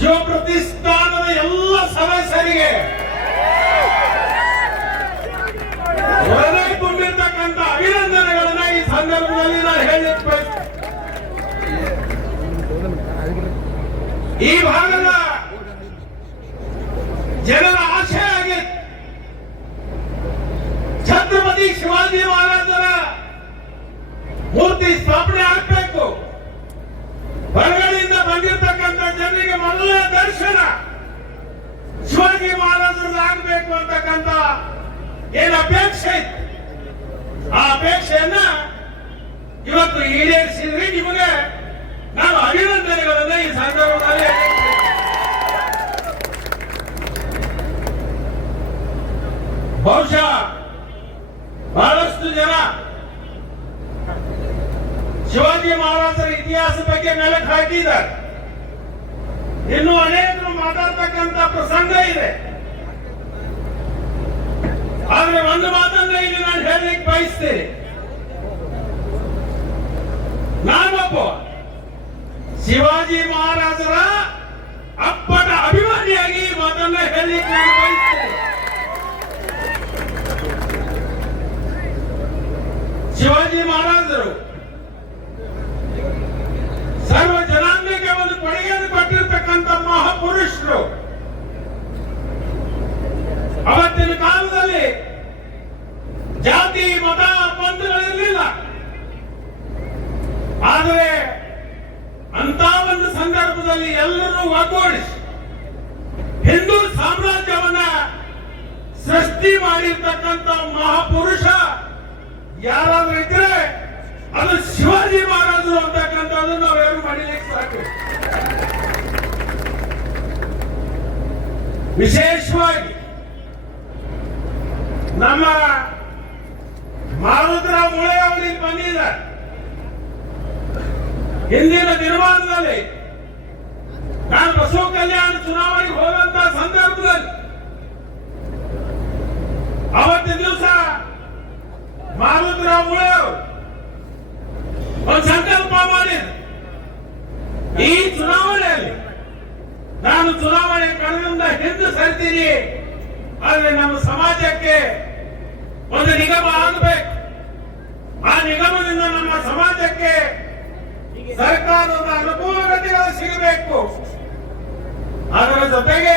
ಶಿವಪ್ರತಿಷ್ಠಾನದ ಎಲ್ಲ ಸದಸ್ಯರಿಗೆ ಹೃದಯಗೊಂಡಿರ್ತಕ್ಕಂಥ ಅಭಿನಂದನೆಗಳನ್ನ ಈ ಸಂದರ್ಭದಲ್ಲಿ ನಾನು ಹೇಳಲಿಕ್ಕೆ ಬಯಸ್ತೇನೆ. ಈ ಭಾಗದ ಜನರ ಆಶೆ ಆಗಿತ್ತು ಛತ್ರಪತಿ ಶಿವಾಜಿ ಮಹಾರಾಜರ ಮೂರ್ತಿ ಸ್ಥಾಪನೆ ಆಗಬೇಕು. ಹೊರಗಡೆಯಿಂದ ಬಂದಿರತಕ್ಕಂಥ ಜನರಿಗೆ ಮೊದಲನೇ ದರ್ಶನ ಶಿವಾಜಿ ಮಹಾರಾಜರಾಗಬೇಕು ಅಂತಕ್ಕಂಥ ಏನು ಅಪೇಕ್ಷೆ ಇತ್ತು, ಆ ಅಪೇಕ್ಷೆಯನ್ನ ಇವತ್ತು ಈಡೇರಿಸಿದ್ರಿ. ನಿಮಗೆ ನಾನು ಅಭಿನಂದನೆಗಳನ್ನ ಈ ಸಂದರ್ಭದಲ್ಲಿ ಬಹುಶಃ ಬಹಳಷ್ಟು ಜನ ಶಿವಾಜಿ ಮಹಾರಾಜರ ಇತಿಹಾಸ ಬಗ್ಗೆ ಮೆಲುಕು ಹಾಕಿದ್ದಾರೆ. ಇನ್ನು ಅನೇಕರು ಮಾತಾಡ್ತಕ್ಕಂಥ ಪ್ರಸಂಗ ಇದೆ. ಆದ್ರೆ ಒಂದು ಮಾತನ್ನ ಇಲ್ಲಿ ನಾನು ಹೇಳಲಿಕ್ಕೆ ಬಯಸ್ತೇನೆ. ನಾನೊಬ್ಬ ಶಿವಾಜಿ ಮಹಾರಾಜರ ಅಪ್ಪಟ ಅಭಿಮಾನಿಯಾಗಿ ಈ ಮಾತನ್ನ ಹೇಳಲಿಕ್ಕೆ ನಾನು ಬಯಸ್ತೇನೆ. ಶಿವಾಜಿ ಮಹಾರಾಜರು ಸರ್ವ ಜನಾಂಗಕ್ಕೆ ಒಂದು ಕೊಡುಗೆಯನ್ನು ಕೊಟ್ಟಿರ್ತಕ್ಕಂಥ ಮಹಾಪುರುಷರು. ಅವತ್ತಿನ ಕಾಲದಲ್ಲಿ ಜಾತಿ ಮತ ಪಂಥಗಳಿರಲಿಲ್ಲ. ಆದರೆ ಅಂತ ಒಂದು ಸಂದರ್ಭದಲ್ಲಿ ಎಲ್ಲರೂ ಒಗ್ಗೂಡಿಸಿ ಹಿಂದೂ ಸಾಮ್ರಾಜ್ಯವನ್ನ ಸೃಷ್ಟಿ ಮಾಡಿರ್ತಕ್ಕಂಥ ಮಹಾಪುರುಷ ಯಾರಾದ್ರೂ ಇದ್ರೆ ಅದು ಶಿವಾಜಿ ಮಹಾರಾಜರು ಅಂತಕ್ಕಂಥದ್ದು ನಾವ್ಯಾರು ಮಾಡಲಿಕ್ಕೆ ಸಾಕು. ವಿಶೇಷವಾಗಿ ನಮ್ಮ ಮಾರುತರಾವ್ ಮುಳೆ ಅವರಿಗೆ ಬಂದಿದ್ದಾರೆ. ಹಿಂದಿನ ದಿನಮಾನದಲ್ಲಿ ನಾನು ಬಸವ ಕಲ್ಯಾಣ ಚುನಾವಣೆಗೆ ಹೋದಂತ ಸಂದರ್ಭದಲ್ಲಿ ಅವತ್ತಿನ ದಿವಸ ಮಾರುತರಾವ್ ಮುಳೆ ಅವರು ಒಂದು ಸಂಕಲ್ಪ ಮಾಡಿದ್ರು. ಈ ಚುನಾವಣೆಯಲ್ಲಿ ನಾನು ಚುನಾವಣೆ ಕಣದಿಂದ ಹಿಂದೆ ಸರಿತೀನಿ, ಆದ್ರೆ ನಮ್ಮ ಸಮಾಜಕ್ಕೆ ಒಂದು ನಿಗಮ ಆಗಬೇಕು. ಆ ನಿಗಮದಿಂದ ನಮ್ಮ ಸಮಾಜಕ್ಕೆ ಸರ್ಕಾರದ ಅನುಕೂಲತೆಗಳು ಸಿಗಬೇಕು. ಅದರ ಜೊತೆಗೆ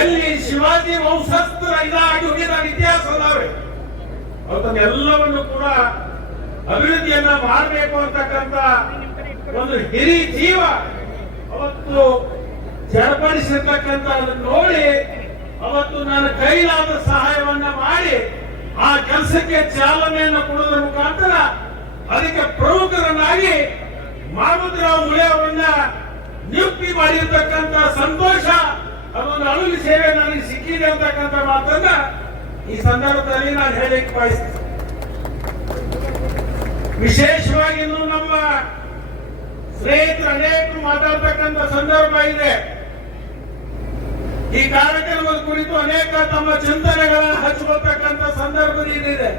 ಎಲ್ಲಿ ಶಿವಾಜಿ ವಂಶಸ್ಥರ ಇದಾಗಿ ಹೋಗಿದ ಇತಿಹಾಸ ಅದಾವೆ ಅದನ್ನೆಲ್ಲವನ್ನು ಕೂಡ ಅಭಿವೃದ್ಧಿಯನ್ನ ಮಾಡಬೇಕು ಅಂತಕ್ಕಂಥ ಒಂದು ಹಿರಿ ಜೀವ ಅವತ್ತು ಜಡಪಡಿಸಿರ್ತಕ್ಕಂಥ ನೋಡಿ ಅವತ್ತು ನನ್ನ ಕೈಲಾದ ಸಹಾಯವನ್ನ ಮಾಡಿ ಆ ಕೆಲಸಕ್ಕೆ ಚಾಲನೆಯನ್ನು ಕೊಡುವುದರ ಮುಖಾಂತರ ಅದಕ್ಕೆ ಪ್ರಮುಖರನ್ನಾಗಿ ಮಾರುತರಾವ್ ಮುಳೆ ಅವರನ್ನ ನಿಯುಕ್ತಿ ಮಾಡಿರ್ತಕ್ಕಂಥ ಸಂತೋಷ, ಅದೊಂದು ಅಳುಲು ಸೇವೆ ನನಗೆ ಸಿಕ್ಕಿದೆ ಅಂತಕ್ಕಂಥ ಮಾತನ್ನ ಈ ಸಂದರ್ಭದಲ್ಲಿ ನಾನು ಹೇಳಲಿಕ್ಕೆ ಬಯಸ್ತೇನೆ. ವಿಶೇಷವಾಗಿ ಇನ್ನು ನಮ್ಮ ಸ್ನೇಹಿತರು ಅನೇಕರು ಮಾತಾಡ್ತಕ್ಕಂಥ ಸಂದರ್ಭ ಇದೆ. ಈ ಕಾರ್ಯಕ್ರಮದ ಕುರಿತು ಅನೇಕ ತಮ್ಮ ಚಿಂತನೆಗಳನ್ನು ಹಂಚಿಕೊಳ್ತಕ್ಕಂಥ ಸಂದರ್ಭ ಇದೆ.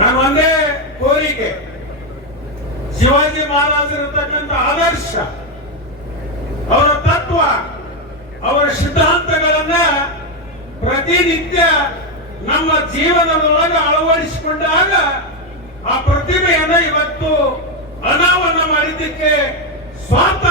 ನಾನು ಒಂದೇ ಕೋರಿಕೆ, ಶಿವಾಜಿ ಮಹಾರಾಜರಿರ್ತಕ್ಕಂಥ ಆದರ್ಶ, ಅವರ ತತ್ವ, ಅವರ ಸಿದ್ಧಾಂತಗಳನ್ನ ಪ್ರತಿನಿತ್ಯ ನಮ್ಮ ಜೀವನದೊಳಗೆ ಅಳವಡಿಸಿಕೊಂಡಾಗ ಆ ಪ್ರತಿಭೆಯನ್ನ ಇವತ್ತು ಅನಾವರಣ ಮಾಡಿದ್ದಕ್ಕೆ ಸ್ವಾರ್ಥ